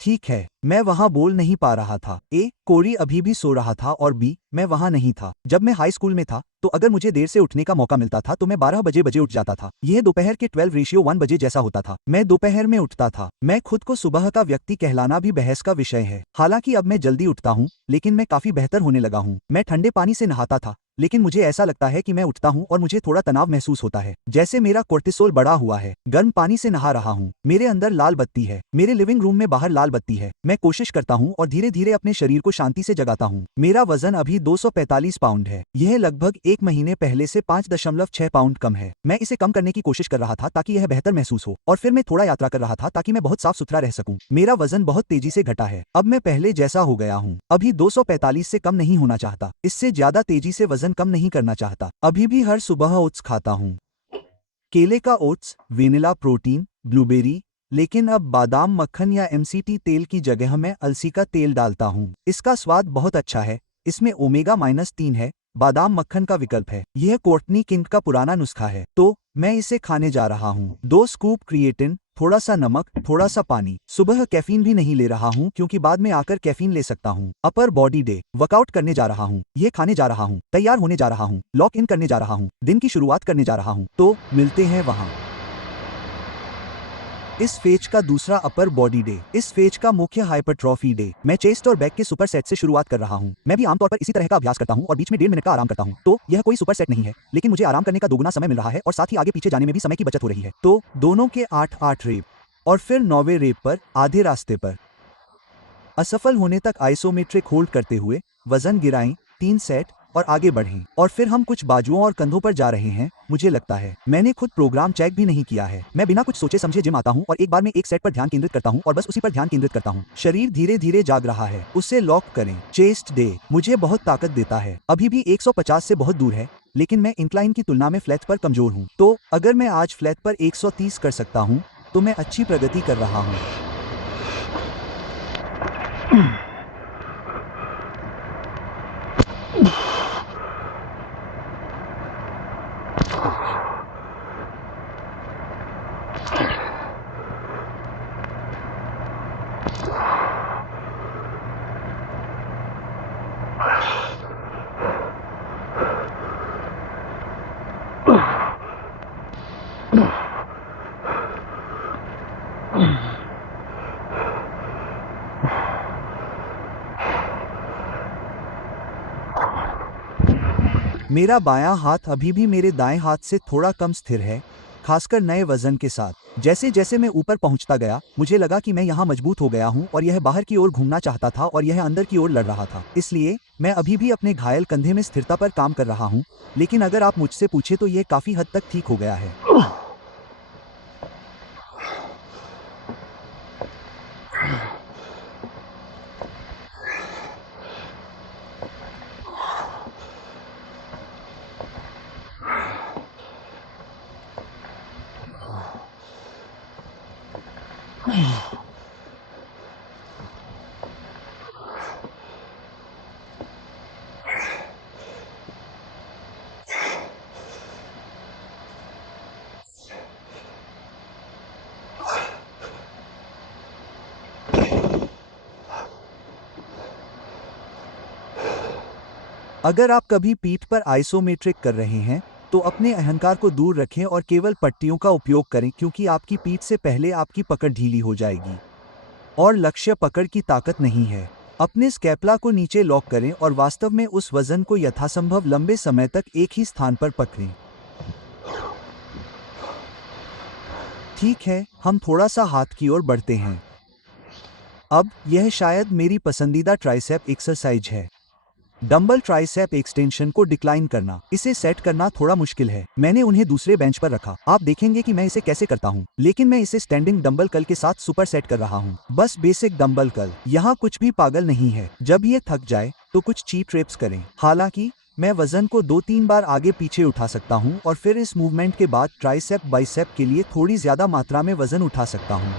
ठीक है, मैं वहाँ बोल नहीं पा रहा था। ए, कोरी अभी भी सो रहा था और बी, मैं वहाँ नहीं था। जब मैं हाई स्कूल में था तो अगर मुझे देर से उठने का मौका मिलता था तो मैं 12 बजे उठ जाता था। यह दोपहर के 12:1 बजे जैसा होता था। मैं दोपहर में उठता था। मैं खुद को सुबह का व्यक्ति कहलाना भी बहस का विषय है। हालांकि अब मैं जल्दी उठता हूँ, लेकिन मैं काफी बेहतर होने लगा हूँ। मैं ठंडे पानी से नहाता था, लेकिन मुझे ऐसा लगता है कि मैं उठता हूँ और मुझे थोड़ा तनाव महसूस होता है, जैसे मेरा कोर्टिसोल बढ़ा हुआ है। गर्म पानी से नहा रहा हूँ। मेरे अंदर लाल बत्ती है। मेरे लिविंग रूम में बाहर लाल बत्ती है। मैं कोशिश करता हूँ और धीरे धीरे अपने शरीर को शांति से जगाता हूँ। मेरा वजन अभी 245 पाउंड है। यह लगभग 1 महीने पहले से 5.6 पाउंड कम है। मैं इसे कम करने की कोशिश कर रहा था ताकि यह बेहतर महसूस हो, और फिर मैं थोड़ा यात्रा कर रहा था ताकि मैं बहुत साफ सुथरा रह सकूं। मेरा वजन बहुत तेजी से घटा है। अब मैं पहले जैसा हो गया हूँ। अभी 245 से कम नहीं होना चाहता। इससे ज्यादा तेजी से वजन कम नहीं करना चाहता। अभी भी हर सुबह ओट्स खाता हूँ। केले का ओट्स, वेनिला प्रोटीन, ब्लूबेरी, लेकिन अब बादाम मक्खन या एमसीटी तेल की जगह मैं अलसी का तेल डालता हूँ। इसका स्वाद बहुत अच्छा है। इसमें ओमेगा-3 है। बादाम मक्खन का विकल्प है। यह कोर्टनी किंग का पुराना नुस्खा है। तो मैं इसे खाने जा रहा हूँ। 2 स्कूप क्रिएटिन, थोड़ा सा नमक, थोड़ा सा पानी। सुबह कैफीन भी नहीं ले रहा हूँ क्योंकि बाद में आकर कैफीन ले सकता हूँ। अपर बॉडी डे, वर्कआउट करने जा रहा हूँ। ये खाने जा रहा हूँ। तैयार होने जा रहा हूँ। लॉक इन करने जा रहा हूँ। दिन की शुरुआत करने जा रहा हूँ। तो मिलते हैं वहाँ। इस फेज का दूसरा अपर बॉडी डे। इस फेज का मुख्य हाइपरट्रॉफी डे। मैं चेस्ट और बैक के सुपर सेट से शुरुआत कर रहा हूँ। मैं भी आमतौर पर इसी तरह का अभ्यास करता हूँ और बीच में 1.5 मिनट का आराम करता हूँ। तो यह कोई सुपर सेट नहीं है, लेकिन मुझे आराम करने का दोगुना समय मिल रहा है और साथ ही आगे पीछे जाने में भी समय की बचत हो रही है। तो दोनों के 8-8 रेप और फिर 9वें रेप पर आधे रास्ते पर असफल होने तक आइसोमेट्रिक होल्ड करते हुए वजन गिराएं, 3 सेट और आगे बढ़ें। और फिर हम कुछ बाजुओं और कंधों पर जा रहे हैं। मुझे लगता है मैंने खुद प्रोग्राम चेक भी नहीं किया है। मैं बिना कुछ सोचे समझे जिम आता हूं और एक बार में एक सेट पर ध्यान केंद्रित करता हूं और बस उसी पर ध्यान केंद्रित करता हूं। शरीर धीरे धीरे जाग रहा है। उसे लॉक करें। चेस्ट डे मुझे बहुत ताकत देता है। अभी भी 150 से बहुत दूर है, लेकिन मैं इंक्लाइन की तुलना में फ्लैट पर कमजोर हूँ। तो अगर मैं आज फ्लैट पर 130 कर सकता हूँ तो मैं अच्छी प्रगति कर रहा हूँ। मेरा बायां हाथ अभी भी मेरे दाएं हाथ से थोड़ा कम स्थिर है, खासकर नए वजन के साथ। जैसे जैसे मैं ऊपर पहुंचता गया, मुझे लगा कि मैं यहां मजबूत हो गया हूं और यह बाहर की ओर घूमना चाहता था और यह अंदर की ओर लड़ रहा था। इसलिए मैं अभी भी अपने घायल कंधे में स्थिरता पर काम कर रहा हूं, लेकिन अगर आप मुझसे पूछे तो यह काफी हद तक ठीक हो गया है। अगर आप कभी पीठ पर आइसोमेट्रिक कर रहे हैं, तो अपने अहंकार को दूर रखें और केवल पट्टियों का उपयोग करें, क्योंकि आपकी पीठ से पहले आपकी पकड़ ढीली हो जाएगी और लक्ष्य पकड़ की ताकत नहीं है। अपने स्कैपुला को नीचे लॉक करें और वास्तव में उस वजन को यथासंभव लंबे समय तक एक ही स्थान पर पकड़ें। ठीक है, हम थोड़ा सा हाथ की ओर बढ़ते हैं। अब यह शायद मेरी पसंदीदा ट्राइसेप एक्सरसाइज है। डंबल ट्राइसेप एक्सटेंशन को डिक्लाइन करना। इसे सेट करना थोड़ा मुश्किल है। मैंने उन्हें दूसरे बेंच पर रखा। आप देखेंगे कि मैं इसे कैसे करता हूँ, लेकिन मैं इसे स्टैंडिंग डंबल कल के साथ सुपर सेट कर रहा हूँ। बस बेसिक डंबल कल। यहाँ कुछ भी पागल नहीं है। जब ये थक जाए तो कुछ चीट रेप्स करें। हालांकि मैं वजन को 2-3 बार आगे पीछे उठा सकता हूँ और फिर इस मूवमेंट के बाद ट्राइसेप बाइसेप के लिए थोड़ी ज्यादा मात्रा में वजन उठा सकता हूँ।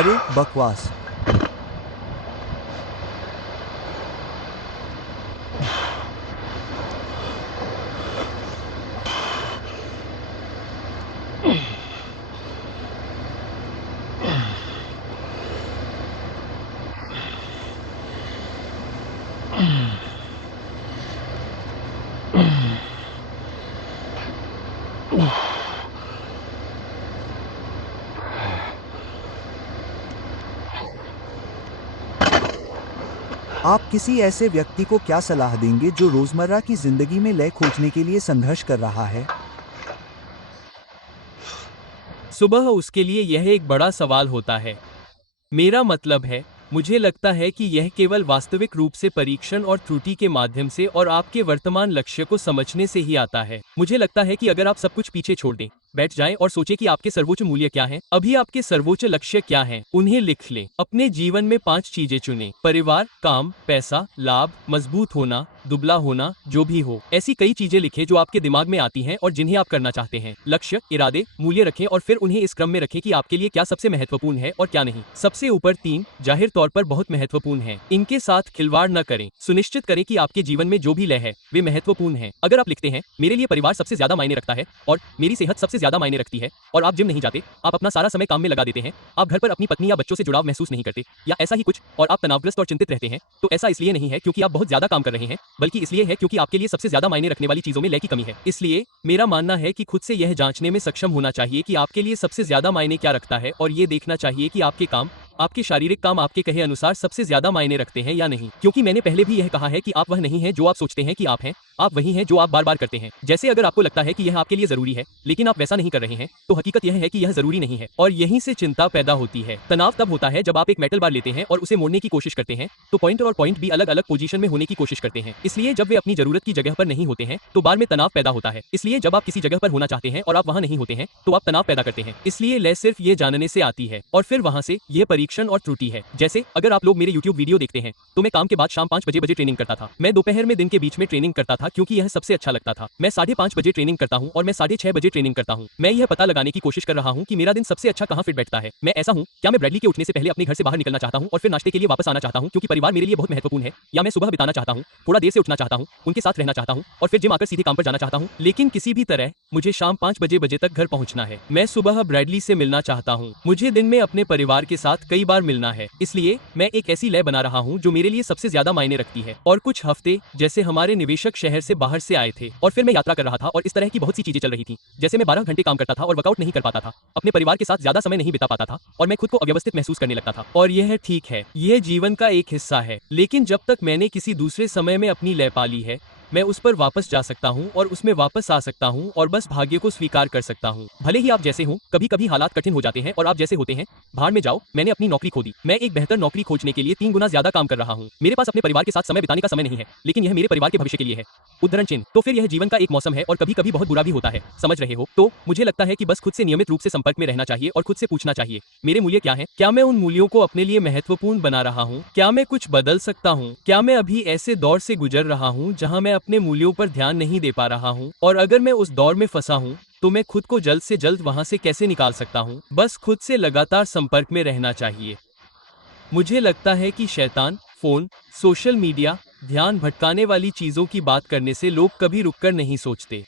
अरे बकवास। आप किसी ऐसे व्यक्ति को क्या सलाह देंगे जो रोजमर्रा की जिंदगी में लय खोजने के लिए संघर्ष कर रहा है? सुबह उसके लिए यह एक बड़ा सवाल होता है। मेरा मतलब है, मुझे लगता है कि यह केवल वास्तविक रूप से परीक्षण और त्रुटि के माध्यम से और आपके वर्तमान लक्ष्य को समझने से ही आता है। मुझे लगता है कि अगर आप सब कुछ पीछे छोड़ दें, बैठ जाएं और सोचें कि आपके सर्वोच्च मूल्य क्या हैं, अभी आपके सर्वोच्च लक्ष्य क्या हैं, उन्हें लिख लें। अपने जीवन में 5 चीजें चुनें: परिवार, काम, पैसा, लाभ, मजबूत होना, दुबला होना, जो भी हो। ऐसी कई चीजें लिखें जो आपके दिमाग में आती हैं और जिन्हें आप करना चाहते हैं। लक्ष्य, इरादे, मूल्य रखें और फिर उन्हें इस क्रम में रखें कि आपके लिए क्या सबसे महत्वपूर्ण है और क्या नहीं। सबसे ऊपर 3 जाहिर तौर पर बहुत महत्वपूर्ण हैं। इनके साथ खिलवाड़ न करें। सुनिश्चित करें कि आपके जीवन में जो भी लय है वे महत्वपूर्ण हैं। अगर आप लिखते हैं, मेरे लिए परिवार सबसे ज्यादा मायने रखता है और मेरी सेहत सबसे ज्यादा मायने रखती है, और आप जिम नहीं जाते, आप अपना सारा समय काम में लगा देते हैं, आप घर पर अपनी पत्नी या बच्चों से जुड़ाव महसूस नहीं करते, या ऐसा ही कुछ, और आप तनावग्रस्त और चिंतित रहते हैं, तो ऐसा इसलिए नहीं है क्योंकि आप बहुत ज्यादा काम कर रहे हैं, बल्कि इसलिए है क्योंकि आपके लिए सबसे ज्यादा मायने रखने वाली चीजों में लय की कमी है। इसलिए मेरा मानना है कि खुद से यह जांचने में सक्षम होना चाहिए कि आपके लिए सबसे ज्यादा मायने क्या रखता है, और ये देखना चाहिए कि आपके काम, आपके शारीरिक काम आपके कहे अनुसार सबसे ज्यादा मायने रखते हैं या नहीं। क्योंकि मैंने पहले भी यह कहा है कि आप वह नहीं हैं जो आप सोचते हैं कि आप हैं, आप वही हैं जो आप बार बार करते हैं। जैसे अगर आपको लगता है कि यह आपके लिए जरूरी है, लेकिन आप वैसा नहीं कर रहे हैं, तो हकीकत यह है कि यह जरूरी नहीं है, और यहीं से चिंता पैदा होती है। तनाव तब होता है जब आप एक मेटल बार लेते हैं और उसे मोड़ने की कोशिश करते हैं, तो पॉइंटर और पॉइंट भी अलग अलग पोजीशन में होने की कोशिश करते हैं। इसलिए जब वे अपनी जरूरत की जगह पर नहीं होते हैं, तो बार में तनाव पैदा होता है। इसलिए जब आप किसी जगह पर होना चाहते हैं और आप वहां नहीं होते हैं, तो आप तनाव पैदा करते हैं। इसलिए लय सिर्फ ये जानने से आती है, और फिर वहां से यह परीक्षण और त्रुटि है। जैसे अगर आप लोग मेरे YouTube वीडियो देखते हैं, तो मैं काम के बाद शाम 5 बजे ट्रेनिंग करता था। मैं दोपहर में दिन के बीच में ट्रेनिंग करता था क्योंकि यह सबसे अच्छा लगता था। मैं 5:30 बजे ट्रेनिंग करता हूं और मैं 6:30 बजे ट्रेनिंग करता हूं। मैं यह पता लगाने की कोशिश कर रहा हूं कि मेरा दिन सबसे अच्छा कहां फिट बैठता है। मैं ऐसा हूं, क्या मैं ब्रैडली के उठने से पहले अपने घर से बाहर निकलना चाहता हूं और फिर नाश्ते के लिए वापस आना चाहता हूं क्योंकि परिवार मेरे लिए बहुत महत्वपूर्ण है, या मैं सुबह बिताना चाहता हूं, थोड़ा देर से उठना चाहता हूं, उनके साथ रहना चाहता हूं और फिर जिम आकर सीधे काम पर जाना चाहता हूं। लेकिन किसी भी तरह मुझे शाम 5 बजे तक घर पहुंचना है। मैं सुबह ब्रैडली से मिलना चाहता हूं। मुझे दिन में अपने परिवार के साथ कई बार मिलना है। इसलिए मैं एक ऐसी लय बना रहा हूं जो मेरे लिए सबसे ज्यादा मायने रखती है। और कुछ हफ्ते जैसे हमारे निवेशक शहर से बाहर से आए थे और फिर मैं यात्रा कर रहा था और इस तरह की बहुत सी चीजें चल रही थी। जैसे मैं 12 घंटे काम करता था और वर्कआउट नहीं कर पाता था, अपने परिवार के साथ ज्यादा समय नहीं बिता पाता था और मैं खुद को अव्यवस्थित महसूस करने लगता था। और यह ठीक है, यह जीवन का एक हिस्सा है। लेकिन जब तक मैंने किसी दूसरे समय में अपनी लय पाली है, मैं उस पर वापस जा सकता हूं और उसमें वापस आ सकता हूं और बस भाग्य को स्वीकार कर सकता हूं। भले ही आप जैसे हों, कभी कभी हालात कठिन हो जाते हैं और आप जैसे होते हैं, भाड़ में जाओ, मैंने अपनी नौकरी खो दी। मैं एक बेहतर नौकरी खोजने के लिए 3 गुना ज्यादा काम कर रहा हूं। मेरे पास अपने परिवार के साथ समय बिताने का समय नहीं है, लेकिन यह मेरे परिवार के भविष्य के लिए है। उद्धरण चिन्ह। तो फिर यह जीवन का एक मौसम है और कभी कभी बहुत बुरा भी होता है, समझ रहे हो? तो मुझे लगता है कि बस खुद से नियमित रूप से संपर्क में रहना चाहिए और खुद से पूछना चाहिए, मेरे मूल्य क्या हैं? क्या मैं उन मूल्यों को अपने लिए महत्वपूर्ण बना रहा हूं? क्या मैं कुछ बदल सकता हूं? क्या मैं अभी ऐसे दौर से गुजर रहा हूं जहां मैं अपने मूल्यों पर ध्यान नहीं दे पा रहा हूं? और अगर मैं उस दौर में फंसा हूं, तो मैं खुद को जल्द से जल्द वहां से कैसे निकाल सकता हूं? बस खुद से लगातार संपर्क में रहना चाहिए। मुझे लगता है कि शैतान, फोन, सोशल मीडिया, ध्यान भटकाने वाली चीजों की बात करने से लोग कभी रुककर नहीं सोचते।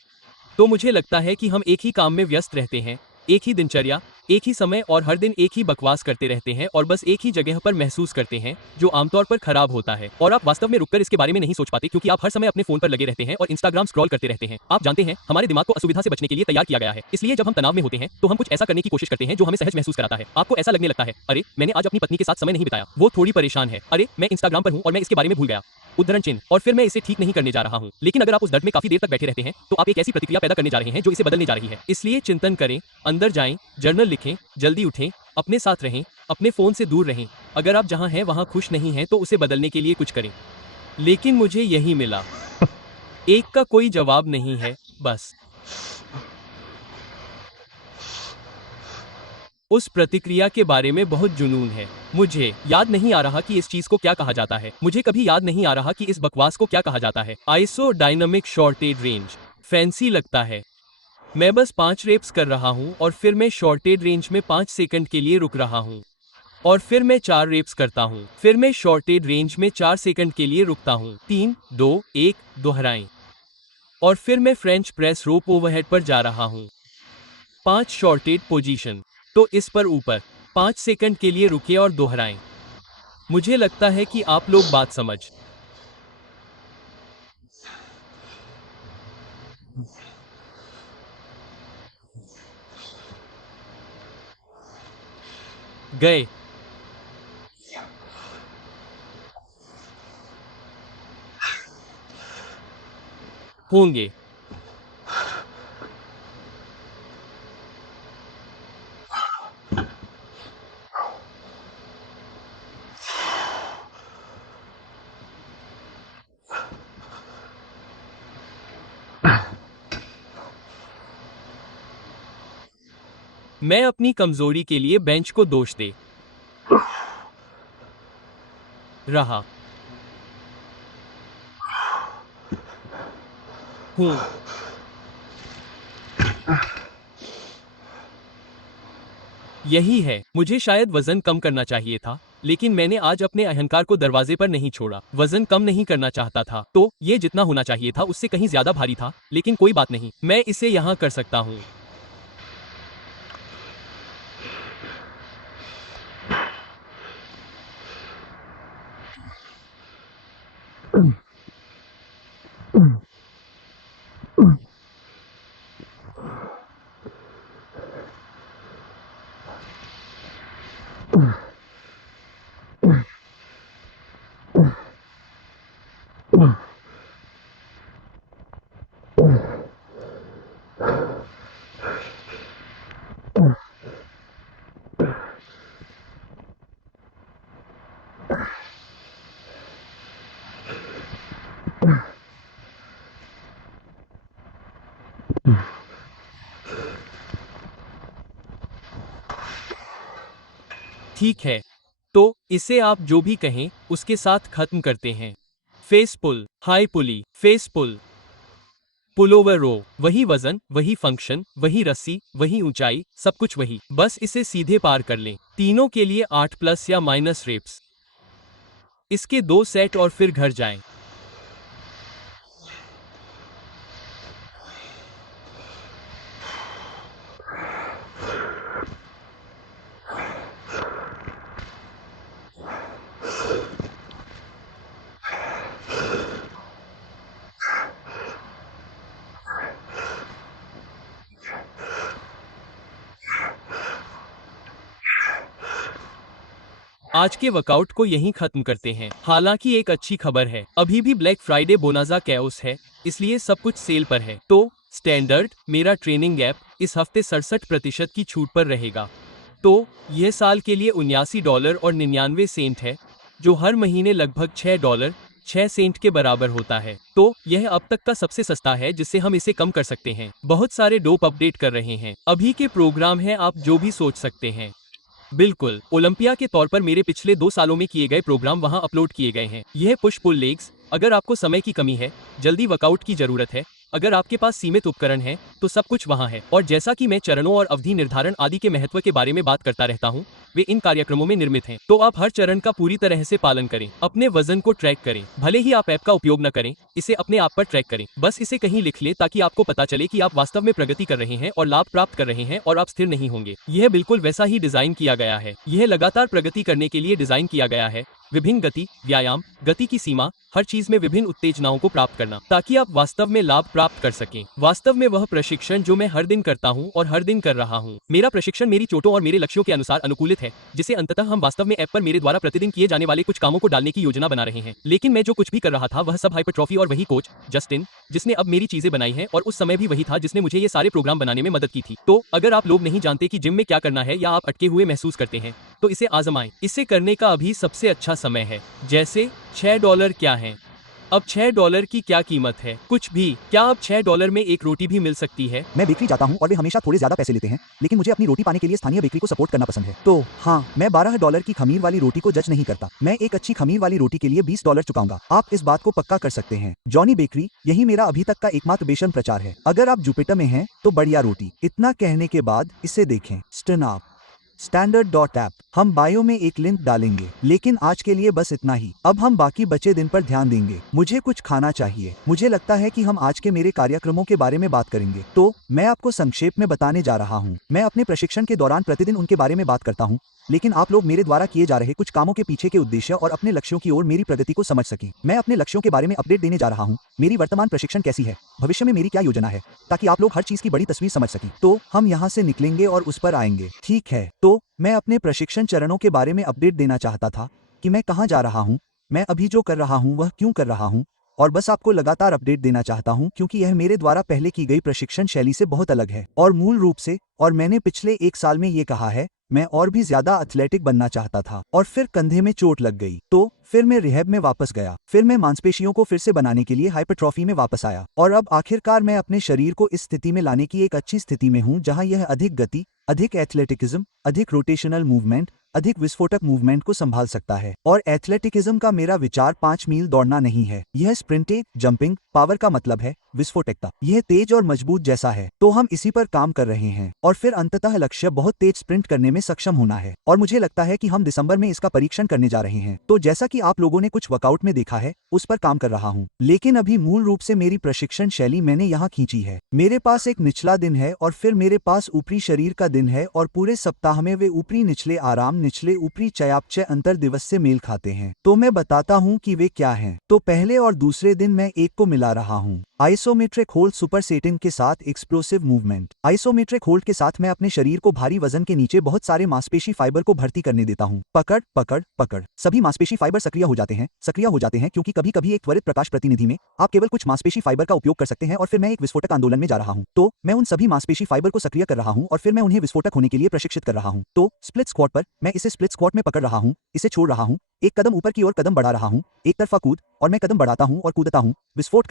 तो मुझे लगता है कि हम एक ही काम में व्यस्त रहते हैं, एक ही दिनचर्या, एक ही समय और हर दिन एक ही बकवास करते रहते हैं और बस एक ही जगह पर महसूस करते हैं, जो आमतौर पर खराब होता है। और आप वास्तव में रुककर इसके बारे में नहीं सोच पाते क्योंकि आप हर समय अपने फोन पर लगे रहते हैं और इंस्टाग्राम स्क्रॉल करते रहते हैं। आप जानते हैं, हमारे दिमाग को असुविधा से बचने के लिए तैयार किया गया है। इसलिए जब हम तनाव में होते हैं, तो हम कुछ ऐसा करने की कोशिश करते हैं जो हमें सहज महसूस कराता है। आपको ऐसा लगने लगता है, अरे मैंने आज अपनी पत्नी के साथ समय नहीं बिताया, वो थोड़ी परेशान है, अरे मैं इंस्टाग्राम पर हूं और मैं इसके बारे में भूल गया। उद्धरण चिन्ह। और फिर मैं इसे ठीक नहीं करने जा रहा हूं। लेकिन अगर आप उस दर्द में काफी देर तक बैठे रहते हैं, तो आप एक ऐसी प्रतिक्रिया पैदा करने जा रहे हैं जो इसे बदलने जा रही है। इसलिए चिंतन करें, अंदर जाएं, जर्नल लिखें, जल्दी उठें, अपने साथ रहें, अपने फोन से दूर रहें। अगर आप जहां हैं वहां खुश नहीं हैं, तो उसे बदलने के लिए कुछ करें। लेकिन मुझे यही मिला, एक का कोई जवाब नहीं है, बस उस प्रतिक्रिया के बारे में बहुत जुनून है। मुझे याद नहीं आ रहा कि इस चीज को क्या कहा जाता है। मुझे कभी याद नहीं आ रहा कि इस बकवास को क्या कहा जाता है। Iso dynamic shorted range. Fancy लगता है। मैं बस 5 रेप्स कर रहा हूं और फिर मैं शॉर्टेड रेंज में 5 सेकंड के लिए रुक रहा हूं। और फिर मैं 4 रेप्स करता हूँ। फिर मैं शॉर्टेड रेंज में 4 सेकंड के लिए रुकता हूँ। 3, 2, 1 दोहराएं। और फिर मैं फ्रेंच प्रेस रोप ओवरहेड पर जा रहा हूँ। 5 शॉर्टेड पोजीशन। तो इस पर ऊपर 5 सेकंड के लिए रुके और दोहराएं। मुझे लगता है कि आप लोग बात समझ गए होंगे। मैं अपनी कमजोरी के लिए बेंच को दोष दे रहा हूँ। यही है, मुझे शायद वजन कम करना चाहिए था, लेकिन मैंने आज अपने अहंकार को दरवाजे पर नहीं छोड़ा। वजन कम नहीं करना चाहता था, तो ये जितना होना चाहिए था उससे कहीं ज्यादा भारी था, लेकिन कोई बात नहीं, मैं इसे यहाँ कर सकता हूँ। ठीक है, तो इसे आप जो भी कहें उसके साथ खत्म करते हैं। फेस पुल, हाई पुली, फेस पुल, पुलोवर रो, वही वजन, वही फंक्शन, वही रस्सी, वही ऊंचाई, सब कुछ वही, बस इसे सीधे पार कर लें। तीनों के लिए 8 प्लस या माइनस रेप्स। इसके 2 सेट और फिर घर जाएं। आज के वर्कआउट को यहीं खत्म करते हैं। हालांकि एक अच्छी खबर है, अभी भी ब्लैक फ्राइडे बोनाजा कैओस है, इसलिए सब कुछ सेल पर है। तो स्टैंडर्ड मेरा ट्रेनिंग ऐप इस हफ्ते 67% की छूट पर रहेगा। तो यह साल के लिए $79 और 99 सेंट है, जो हर महीने लगभग $6 6 सेंट के बराबर होता है। तो यह अब तक का सबसे सस्ता है जिससे हम इसे कम कर सकते हैं। बहुत सारे डोप अपडेट कर रहे हैं, अभी के प्रोग्राम है, आप जो भी सोच सकते हैं। बिल्कुल, ओलंपिया के तौर पर मेरे पिछले 2 सालों में किए गए प्रोग्राम वहां अपलोड किए गए हैं। यह पुश पुल लेग्स, अगर आपको समय की कमी है, जल्दी वर्कआउट की जरूरत है, अगर आपके पास सीमित उपकरण हैं, तो सब कुछ वहां है। और जैसा कि मैं चरणों और अवधि निर्धारण आदि के महत्व के बारे में बात करता रहता हूं, वे इन कार्यक्रमों में निर्मित हैं। तो आप हर चरण का पूरी तरह से पालन करें, अपने वजन को ट्रैक करें, भले ही आप ऐप का उपयोग न करें, इसे अपने आप पर ट्रैक करें। बस इसे कहीं लिख लें ताकि आपको पता चले कि आप वास्तव में प्रगति कर रहे हैं और लाभ प्राप्त कर रहे हैं और आप स्थिर नहीं होंगे। यह बिल्कुल वैसा ही डिजाइन किया गया है। यह लगातार प्रगति करने के लिए डिजाइन किया गया है। विभिन्न गति, व्यायाम, गति की सीमा, हर चीज में विभिन्न उत्तेजनाओं को प्राप्त करना, ताकि आप वास्तव में लाभ प्राप्त कर सकें। वास्तव में वह प्रशिक्षण जो मैं हर दिन करता हूं और हर दिन कर रहा हूं। मेरा प्रशिक्षण मेरी चोटों और मेरे लक्ष्यों के अनुसार अनुकूलित है, जिसे अंततः हम वास्तव में ऐप पर मेरे द्वारा प्रतिदिन किए जाने वाले कुछ कामों को डालने की योजना बना रहे हैं। लेकिन मैं जो कुछ भी कर रहा था वह सब हाइपरट्रॉफी और वही कोच जस्टिन, जिसने अब मेरी चीजें बनाई हैं, और उस समय भी वही था जिसने मुझे ये सारे प्रोग्राम बनाने में मदद की थी। तो अगर आप लोग नहीं जानते कि जिम में क्या करना है या आप अटके हुए महसूस करते हैं, तो इसे आजमाएं। इसे करने का अभी सबसे अच्छा समय है। जैसे $6 क्या है? अब $6 की क्या कीमत है? कुछ भी। क्या अब $6 में एक रोटी भी मिल सकती है? मैं बेकरी जाता हूँ और वे हमेशा थोड़े ज्यादा पैसे लेते हैं, लेकिन मुझे अपनी रोटी पाने के लिए स्थानीय बेकरी को सपोर्ट करना पसंद है। तो हाँ, मैं $12 की खमीर वाली रोटी को जज नहीं करता। मैं एक अच्छी खमीर वाली रोटी के लिए $20 चुकाऊंगा। आप इस बात को पक्का कर सकते हैं। जॉनी बेकरी, यही मेरा अभी तक का एकमात्र बेशर्म प्रचार है। अगर आप जुपिटर में हैं, तो बढ़िया रोटी। इतना कहने के बाद इसे देखें। standard.app। हम बायो में एक लिंक डालेंगे। लेकिन आज के लिए बस इतना ही। अब हम बाकी बचे दिन पर ध्यान देंगे। मुझे कुछ खाना चाहिए। मुझे लगता है कि हम आज के मेरे कार्यक्रमों के बारे में बात करेंगे। तो मैं आपको संक्षेप में बताने जा रहा हूँ। मैं अपने प्रशिक्षण के दौरान प्रतिदिन उनके बारे में बात करता हूँ, लेकिन आप लोग मेरे द्वारा किए जा रहे कुछ कामों के पीछे के उद्देश्य और अपने लक्ष्यों की ओर मेरी प्रगति को समझ सकें। मैं अपने लक्ष्यों के बारे में अपडेट देने जा रहा हूँ। मेरी वर्तमान प्रशिक्षण कैसी है, भविष्य में मेरी क्या योजना है, ताकि आप लोग हर चीज की बड़ी तस्वीर समझ सकें। तो हम यहाँ से निकलेंगे और उस पर आएंगे। ठीक है, तो मैं अपने प्रशिक्षण चरणों के बारे में अपडेट देना चाहता था कि मैं कहाँ जा रहा हूँ, मैं अभी जो कर रहा हूँ वह क्यों कर रहा हूँ, और बस आपको लगातार अपडेट देना चाहता हूं क्योंकि यह मेरे द्वारा पहले की गई प्रशिक्षण शैली से बहुत अलग है और मूल रूप से, और मैंने पिछले 1 साल में ये कहा है, मैं और भी ज्यादा एथलेटिक बनना चाहता था और फिर कंधे में चोट लग गई। तो फिर मैं रिहैब में वापस गया, फिर मैं मांसपेशियों को फिर से बनाने के लिए हाइपरट्रॉफी में वापस आया और अब आखिरकार मैं अपने शरीर को इस स्थिति में लाने की एक अच्छी स्थिति में हूं जहां यह अधिक गति, अधिक एथलेटिकिज्म, अधिक रोटेशनल मूवमेंट, अधिक विस्फोटक मूवमेंट को संभाल सकता है। और एथलेटिकिज्म का मेरा विचार 5 मील दौड़ना नहीं है, यह स्प्रिंटिंग, जंपिंग, पावर का मतलब है विस्फोटकता। यह तेज और मजबूत जैसा है। तो हम इसी पर काम कर रहे हैं और फिर अंततः लक्ष्य बहुत तेज स्प्रिंट करने में सक्षम होना है और मुझे लगता है कि हम दिसंबर में इसका परीक्षण करने जा रहे हैं। तो जैसा कि आप लोगों ने कुछ वर्कआउट में देखा है, उस पर काम कर रहा हूँ। लेकिन अभी मूल रूप से मेरी प्रशिक्षण शैली मैंने यहाँ खींची है। मेरे पास एक निचला दिन है और फिर मेरे पास ऊपरी शरीर का दिन है और पूरे सप्ताह में वे ऊपरी निचले आराम, निचले ऊपरी चयापचय अंतर दिवस से मेल खाते हैं। तो मैं बताता हूँ कि वे क्या हैं। तो पहले और दूसरे दिन मैं एक को मिला रहा हूँ। आइसोमेट्रिक होल्ड सुपरसेटिंग के साथ एक्सप्लोसिव मूवमेंट। आइसोमेट्रिक होल्ड के साथ मैं अपने शरीर को भारी वजन के नीचे बहुत सारे मांसपेशी फाइबर को भर्ती करने देता हूं। पकड़ पकड़ पकड़। सभी मांसपेशी फाइबर सक्रिय हो जाते हैं क्योंकि कभी कभी एक त्वरित प्रकाश प्रतिनिधि में आप केवल कुछ मांसपेशी फाइबर का उपयोग कर सकते हैं और फिर मैं एक विस्फोटक आंदोलन में जा रहा हूं। तो मैं उन सभी मांसपेशी फाइबर को सक्रिय कर रहा हूं और फिर मैं उन्हें विस्फोटक होने के लिए प्रशिक्षित कर रहा हूं। तो स्प्लिट स्क्वाट पर मैं इसे स्प्लिट स्क्वाट में पकड़ रहा हूं, इसे छोड़ रहा हूं, एक कदम ऊपर की ओर कदम बढ़ा रहा हूं, एक तरफा कूद, और मैं कदम बढ़ाता हूं और कूदता हूं, विस्फोट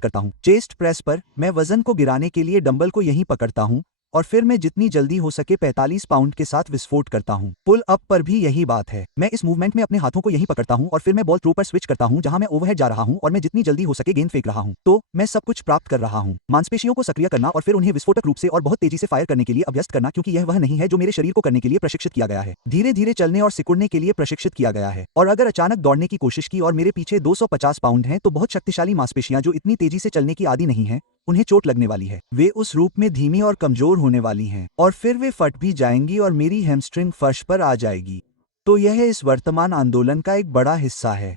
करता हूं। चेस्ट प्रेस पर मैं वजन को गिराने के लिए डंबल को यहीं पकड़ता हूं और फिर मैं जितनी जल्दी हो सके 45 पाउंड के साथ विस्फोट करता हूं। पुल अप पर भी यही बात है। मैं इस मूवमेंट में अपने हाथों को यहीं पकड़ता हूं और फिर मैं बॉल थ्रो पर स्विच करता हूं जहां मैं ओवरहेड जा रहा हूं और मैं जितनी जल्दी हो सके गेंद फेंक रहा हूं। तो मैं सब कुछ प्राप्त कर रहा हूं। मांसपेशियों को सक्रिय करना और फिर उन्हें विस्फोटक रूप से और बहुत तेजी से फायर करने के लिए अभ्यस्त करना, क्योंकि यह वह नहीं है जो मेरे शरीर को करने के लिए प्रशिक्षित किया गया है। धीरे धीरे चलने और सिकुड़ने के लिए प्रशिक्षित किया गया है। और अगर अचानक दौड़ने की कोशिश की और मेरे पीछे 250 पाउंड हैं, तो बहुत शक्तिशाली मांसपेशियां जो इतनी तेजी से चलने की आदी नहीं है, उन्हें चोट लगने वाली है। वे उस रूप में धीमी और कमजोर होने वाली हैं और फिर वे फट भी जाएंगी और मेरी हैमस्ट्रिंग फर्श पर आ जाएगी। तो यह इस वर्तमान आंदोलन का एक बड़ा हिस्सा है।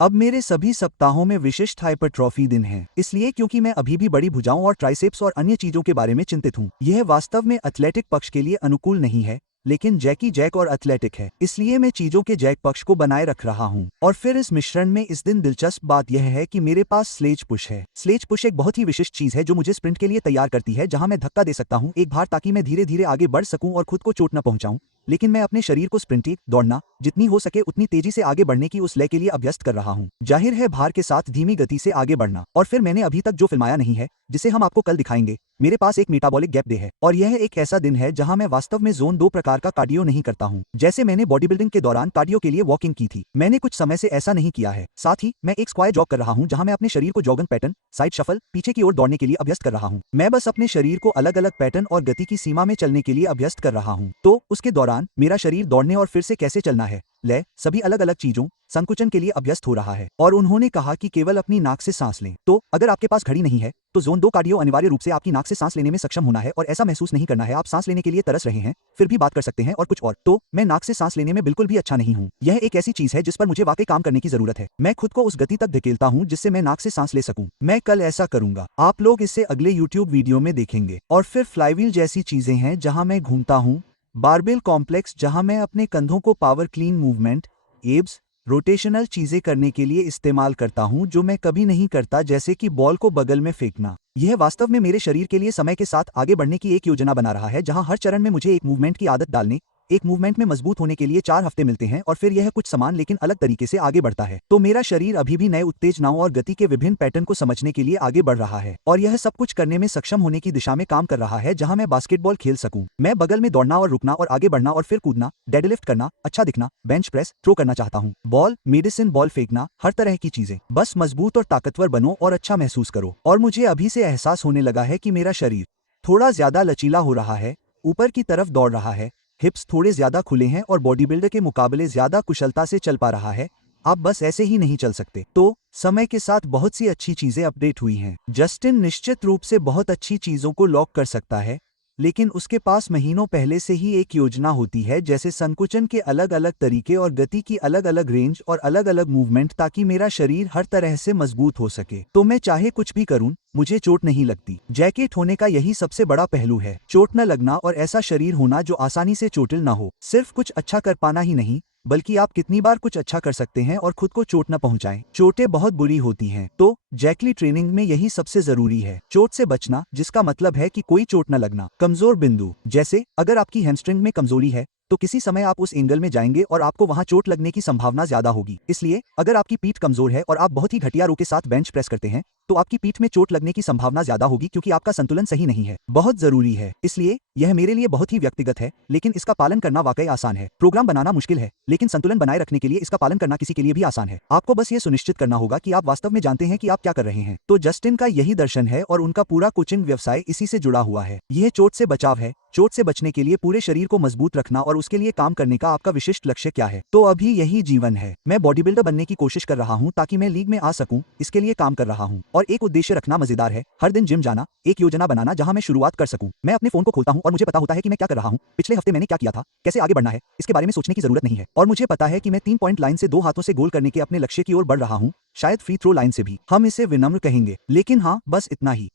अब मेरे सभी सप्ताहों में विशिष्ट हाइपरट्रॉफी दिन हैं, इसलिए क्योंकि मैं अभी भी बड़ी भुजाओं और ट्राइसेप्स और अन्य चीजों के बारे में चिंतित हूँ। यह वास्तव में एथलेटिक पक्ष के लिए अनुकूल नहीं है, लेकिन जैकी जैक और एथलेटिक है, इसलिए मैं चीजों के जैक पक्ष को बनाए रख रहा हूँ। और फिर इस मिश्रण में इस दिन दिलचस्प बात यह है कि मेरे पास स्लेज पुश है। स्लेज पुश एक बहुत ही विशिष्ट चीज है जो मुझे स्प्रिंट के लिए तैयार करती है, जहां मैं धक्का दे सकता हूं एक भार ताकि मैं धीरे धीरे आगे बढ़ सकूं और खुद को चोट न पहुंचाऊं, लेकिन मैं अपने शरीर को स्प्रिंटिंग, दौड़ना, जितनी हो सके उतनी तेजी से आगे बढ़ने की उस लय के लिए अभ्यस्त कर रहा हूं। जाहिर है भार के साथ धीमी गति से आगे बढ़ना। और फिर मैंने अभी तक जो फिल्माया नहीं है, जिसे हम आपको कल दिखाएंगे, मेरे पास एक मेटाबॉलिक गैप डे है और यह एक ऐसा दिन है जहां मैं वास्तव में जोन 2 प्रकार का कार्डियो नहीं करता हूं, जैसे मैंने बॉडी बिल्डिंग के दौरान कार्डियो के लिए वॉकिंग की थी। मैंने कुछ समय से ऐसा नहीं किया है। साथ ही मैं एक स्क्वायर जॉग कर रहा हूं जहां मैं अपने शरीर को जॉगिंग पैटर्न, साइड शफल, पीछे की ओर दौड़ने के लिए अभ्यस्त कर रहा हूं। मैं बस अपने शरीर को अलग अलग पैटर्न और गति की सीमा में चलने के लिए अभ्यस्त कर रहा हूं। तो उसके दौरान मेरा शरीर दौड़ने और फिर से कैसे चलना है, लय, सभी अलग अलग चीजों, संकुचन के लिए अभ्यस्त हो रहा है। और उन्होंने कहा कि केवल अपनी नाक से सांस लें। तो अगर आपके पास घड़ी नहीं है, तो जोन 2 कार्डियो अनिवार्य रूप से आपकी नाक से सांस लेने में सक्षम होना है और ऐसा महसूस नहीं करना है आप सांस लेने के लिए तरस रहे हैं, फिर भी बात कर सकते हैं और कुछ और। तो मैं नाक से सांस लेने में बिल्कुल भी अच्छा नहीं हूं। यह एक ऐसी चीज है जिस पर मुझे वाकई काम करने की जरूरत है। मैं खुद को उस गति तक धकेलता हूं जिससे मैं नाक से सांस ले सकूं। मैं कल ऐसा करूंगा। आप लोग इसे अगले YouTube वीडियो में देखेंगे। और फिर फ्लाईव्हील जैसी चीजें हैं जहां मैं घूमता हूं, बारबेल कॉम्प्लेक्स जहां मैं अपने कंधों को power clean movement, abs, rotational चीजें करने के लिए इस्तेमाल करता हूं जो मैं कभी नहीं करता, जैसे कि बॉल को बगल में फेंकना। यह वास्तव में मेरे शरीर के लिए समय के साथ आगे बढ़ने की एक योजना बना रहा है, जहां हर चरण में मुझे एक मूवमेंट की आदत डालने, एक मूवमेंट में मजबूत होने के लिए 4 हफ्ते मिलते हैं और फिर यह कुछ समान लेकिन अलग तरीके से आगे बढ़ता है। तो मेरा शरीर अभी भी नए उत्तेजनाओं और गति के विभिन्न पैटर्न को समझने के लिए आगे बढ़ रहा है और यह सब कुछ करने में सक्षम होने की दिशा में काम कर रहा है, जहां मैं बास्केटबॉल खेल सकूं। मैं बगल में दौड़ना और रुकना और आगे बढ़ना और फिर कूदना, डेडलिफ्ट करना, अच्छा दिखना, बेंच प्रेस, थ्रो करना चाहता हूं, बॉल, मेडिसिन बॉल फेंकना, हर तरह की चीजें। बस मजबूत और ताकतवर बनो और अच्छा महसूस करो। और मुझे अभी से एहसास होने लगा है कि मेरा शरीर थोड़ा ज्यादा लचीला हो रहा है, ऊपर की तरफ दौड़ रहा है, हिप्स थोड़े ज्यादा खुले हैं और बॉडी बिल्डर के मुकाबले ज्यादा कुशलता से चल पा रहा है। आप बस ऐसे ही नहीं चल सकते। तो समय के साथ बहुत सी अच्छी चीजें अपडेट हुई हैं। जस्टिन निश्चित रूप से बहुत अच्छी चीजों को लॉक कर सकता है, लेकिन उसके पास महीनों पहले से ही एक योजना होती है, जैसे संकुचन के अलग अलग तरीके और गति की अलग अलग रेंज और अलग अलग मूवमेंट, ताकि मेरा शरीर हर तरह से मजबूत हो सके। तो मैं चाहे कुछ भी करूं, मुझे चोट नहीं लगती। जैकेट होने का यही सबसे बड़ा पहलू है, चोट न लगना और ऐसा शरीर होना जो आसानी से चोटिल न हो। सिर्फ कुछ अच्छा कर पाना ही नहीं, बल्कि आप कितनी बार कुछ अच्छा कर सकते हैं और खुद को चोट न पहुंचाएं। चोटें बहुत बुरी होती हैं, तो जैकली ट्रेनिंग में यही सबसे जरूरी है, चोट से बचना, जिसका मतलब है कि कोई चोट न लगना। कमजोर बिंदु, जैसे अगर आपकी हैमस्ट्रिंग में कमजोरी है तो किसी समय आप उस एंगल में जाएंगे और आपको वहां चोट लगने की संभावना ज्यादा होगी। इसलिए अगर आपकी पीठ कमजोर है और आप बहुत ही घटिया रो के साथ बेंच प्रेस करते हैं तो आपकी पीठ में चोट लगने की संभावना ज्यादा होगी, क्योंकि आपका संतुलन सही नहीं है। बहुत जरूरी है। इसलिए यह मेरे लिए बहुत ही व्यक्तिगत है, लेकिन इसका पालन करना वाकई आसान है। प्रोग्राम बनाना मुश्किल है, लेकिन संतुलन बनाए रखने के लिए इसका पालन करना किसी के लिए भी आसान है। आपको बस ये सुनिश्चित करना होगा कि आप वास्तव में जानते हैं कि आप क्या कर रहे हैं। तो जस्टिन का यही दर्शन है और उनका पूरा कोचिंग व्यवसाय इसी से जुड़ा हुआ है। यह चोट से बचाव है। चोट से बचने के लिए पूरे शरीर को मजबूत रखना और उसके लिए काम करने का आपका विशिष्ट लक्ष्य क्या है? तो अभी यही जीवन है। मैं बॉडी बिल्डर बनने की कोशिश कर रहा हूं ताकि मैं लीग में आ सकूं, इसके लिए काम कर रहा हूं। और एक उद्देश्य रखना मजेदार है, हर दिन जिम जाना, एक योजना बनाना जहां मैं शुरुआत कर सकूं। मैं अपने फोन को खोलता हूं और मुझे पता होता है कि मैं क्या कर रहा हूं, पिछले हफ्ते मैंने क्या किया था, कैसे आगे बढ़ना है, इसके बारे में सोचने की जरूरत नहीं है। और मुझे पता है कि मैं 3 पॉइंट लाइन से 2 हाथों से गोल करने के अपने लक्ष्य की ओर बढ़ रहा हूं, शायद फ्री थ्रो लाइन से भी। हम इसे विनम्र कहेंगे, लेकिन हाँ, बस इतना ही।